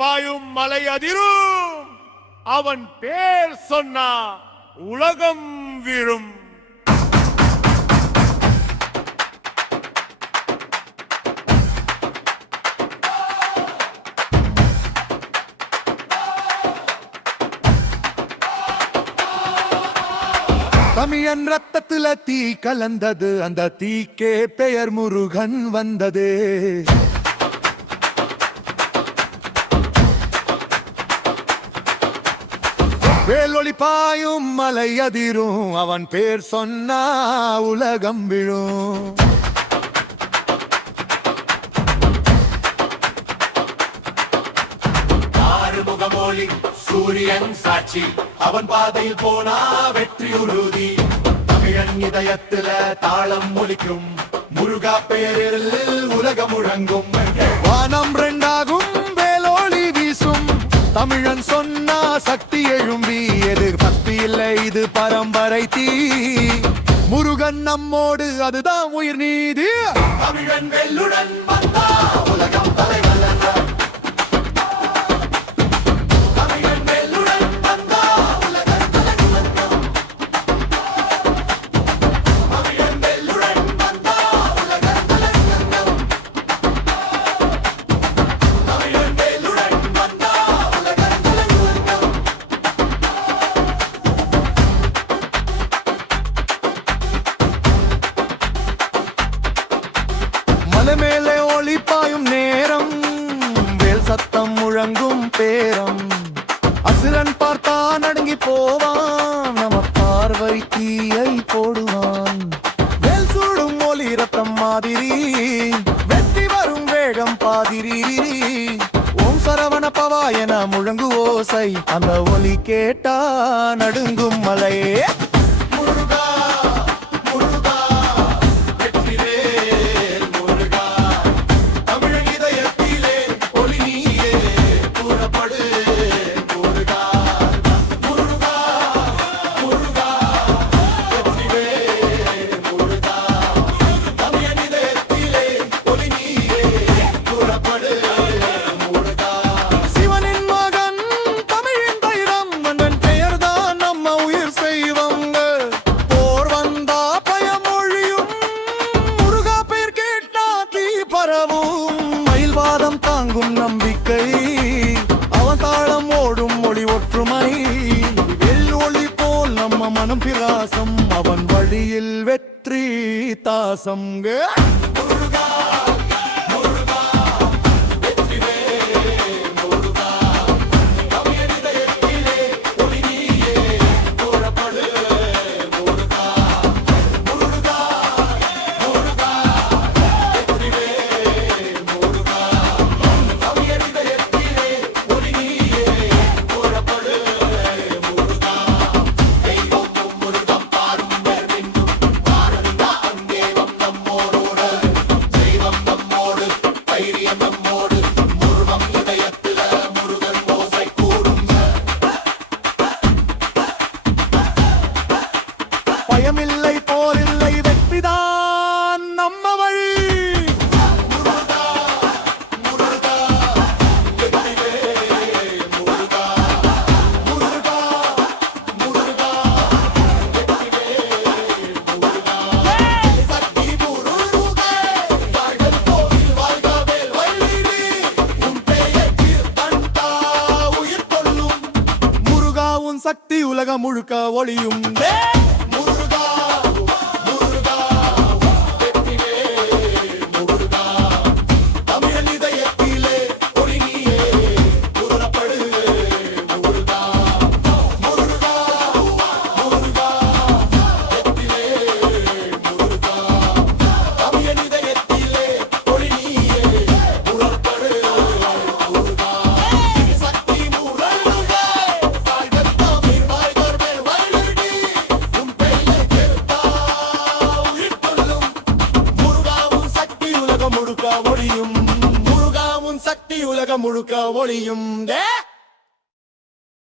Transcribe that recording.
பாயும் மலை அதிரும். அவன் பேர் சொன்னா உலகம் விழும். தமிழன் ரத்தத்துல தீ கலந்தது, அந்த தீக்கே பெயர் முருகன் வந்தது. வேலொளி பாயும் மலை அதிரும், அவன் பேர் சொன்னா உலகம் விழும். ஆறுமுகமொழி சூரியன் சாட்சி, அவன் பாதையில் போனா வெற்றி உறுதி. தமிழன் இதயத்துல தாளம் ஒலிக்கும், முருகா பெயரில் உலகம் முழங்கும். வானம் ரெண்டாகும், வேலோளி வீசும், தமிழன் சொன்னா சக்தி எழும்பி. எதிர் பக்தி இல்லை, இது பரம்பரை தீ. முருகன் நம்மோடு, அதுதான் உயிர் நீதி. தமிழன் வெல்லுடன் வந்தா உலகம் தலைவல்லன். மேலே ஒளி பாயும் நேரம், வேல் சத்தம் முழங்கும் பேரம். அசுரன் பார்த்தா நடுங்கி போவான், நம்ம பார்வை தீயை போடுவான். வேல் சூடும் ஒளி ரத்தம் மாதிரி, வெற்றி வரும் வேகம் பாதிரி. ஓம் சரவண பவா என முழங்கு ஓசை, அந்த ஒலி கேட்டா நடுங்கும் மலையே. மயில்வாதம் தாங்கும் நம்பிக்கை, அவன் தாளம் ஓடும் மொழி ஒற்றுமை. வெள்ளொளி போல் நம்ம மனம் பிராசம், அவன் வழியில் வெற்றி தாசங்க. பயமில்லை, போரில்லை, வெற்றிதான் நம்ம வழி. முருகாவும் சக்தி உலகம் முழுக்க ஒளியும். முழுக்க ஒளியும், முருகாவும் சக்தி உலகம் முழுக்க ஒளியும்.